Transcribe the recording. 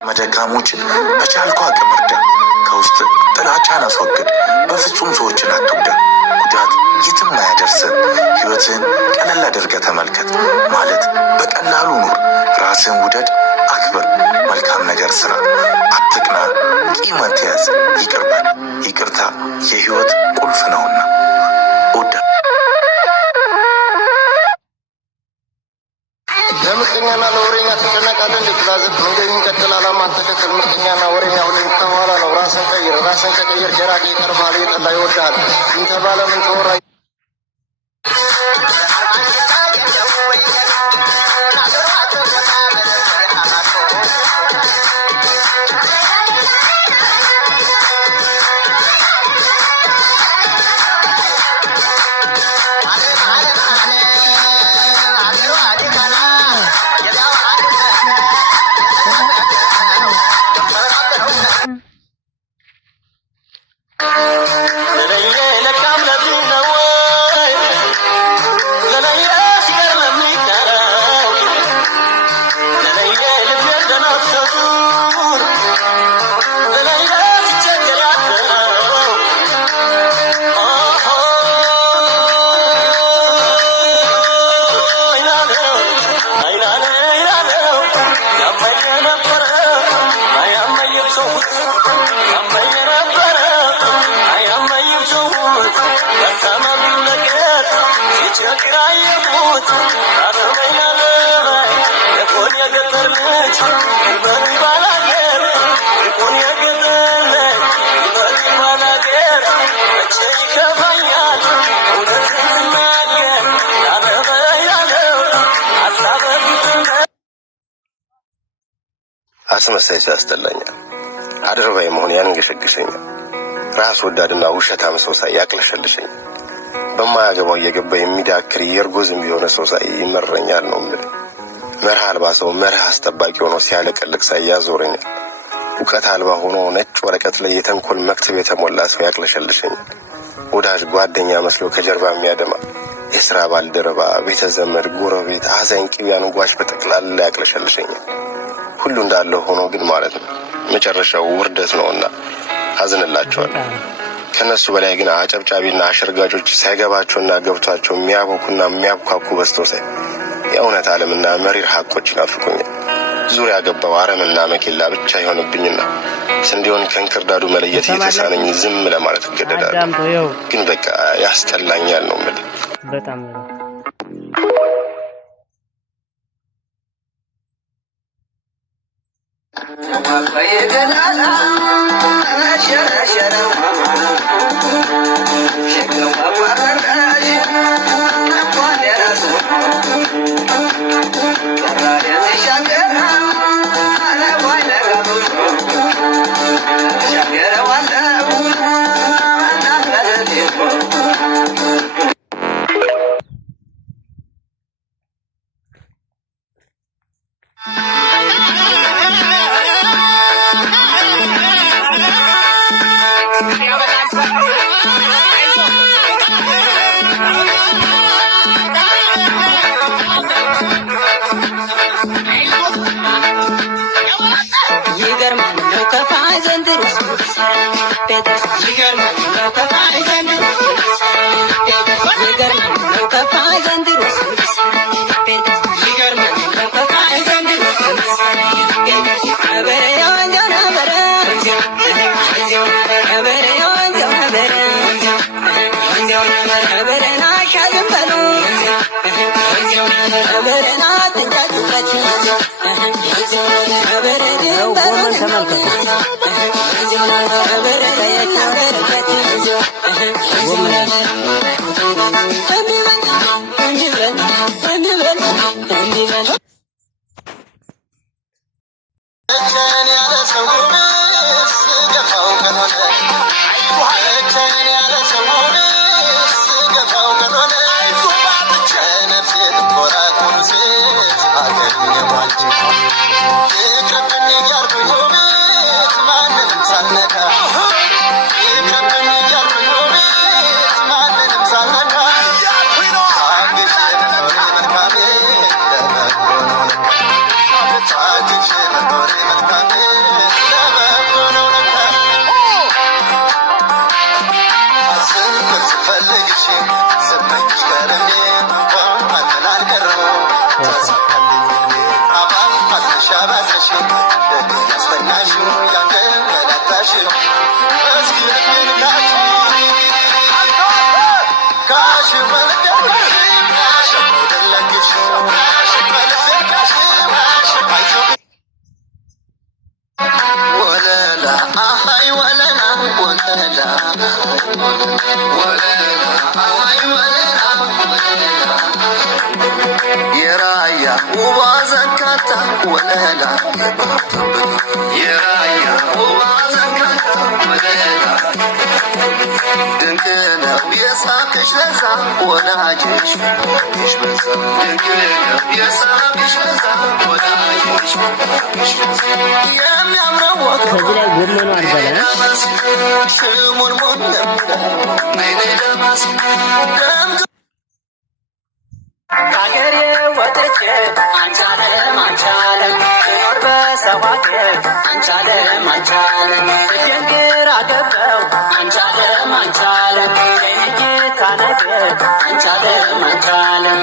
መደካሞችን በቻልኩ አቅም እርዳ። ከውስጥ ጥላቻን አስወግድ። በፍጹም ሰዎችን አትጉዳ። ጉዳት የትም አያደርስም። ሕይወትን ቀለል አድርገህ ተመልከት። ማለት በቀላሉ ኑር። ራስን ውደድ፣ አክብር፣ መልካም ነገር ስራ። አትቅና፣ ቂም አትያዝ፣ ይቅር በል። ይቅርታ የሕይወት ቁልፍ ነውና። ለምቀኛና ለወሬኛ ትጨነቃለህ እንዴ? ትላዘብ መንገድ የሚቀጥል አላማን ተከተል። ምቀኛና ወሬኛ ሁሌም ከኋላ ነው። ራስን ቀይር። ራስን ከቀየር የራቀ ይቀርባል፣ የጠላ ይወዳል። ምን ተባለ ምን ተወራ አስመሳይ ያስጠላኛል። አድርባይ መሆን ያንገሸግሸኛል። ራስ ወዳድና ውሸታም ሰው ሳይ ያቅለሸልሸኛል። በማያገባው እየገባ የሚዳክር የእርጎ ዝንብ የሆነ ሰው ሳይ ይመረኛል ነው የምልህ። መርህ አልባ ሰው መርህ አስጠባቂ ሆኖ ሲያለቀልቅ ሳይ ያዞረኛል። እውቀት አልባ ሆኖ ነጭ ወረቀት ላይ የተንኮል መክትብ የተሞላ ሰው ያቅለሸልሸኛል። ወዳጅ ጓደኛ መስሎ ከጀርባ የሚያደማ የሥራ ባልደረባ፣ ቤተ ዘመድ፣ ጎረቤት፣ አዛኝ ቅቢያን ጓሽ በጠቅላላ ያቅለሸልሸኛል። ሁሉ እንዳለው ሆኖ ግን ማለት ነው መጨረሻው ውርደት ነውና አዝንላቸዋለሁ። ከነሱ በላይ ግን አጨብጫቢና አሸርጋጆች ሳይገባቸውና ገብቷቸው የሚያቦኩና የሚያብኳኩ በዝተው ሳይ የእውነት ዓለምና መሪር ሐቆች ይናፍቁኛል። ዙሪያ ገባው አረምና መኬላ ብቻ ይሆንብኝና ስንዴውን ከእንክርዳዱ መለየት እየተሳነኝ ዝም ለማለት እገደዳለሁ። ግን በቃ ያስጠላኛል ነው የምልህ። በጣም የራያ ውባ ዘንካታ ወለላ የራያ ውባ ዘንካታ ወለላ ድንቅ ነው የሳቅሽ ለዛ ወዳጅሽ በዛ ድንቅ ነው የሳቅሽ ለዛ ወዳጅሽ የሚያምረው ከዚህ ላይ ጎመኑ አልበላ ስሙን ሞን ከአገሬ ወጥቼ አንቻለም አንቻለም ኖር በሰው ሀገር አንቻለም አንቻለም ልቤን ግራ ገባው አንቻለም አንቻለም የጌታ ነገር አንቻለም አንቻለም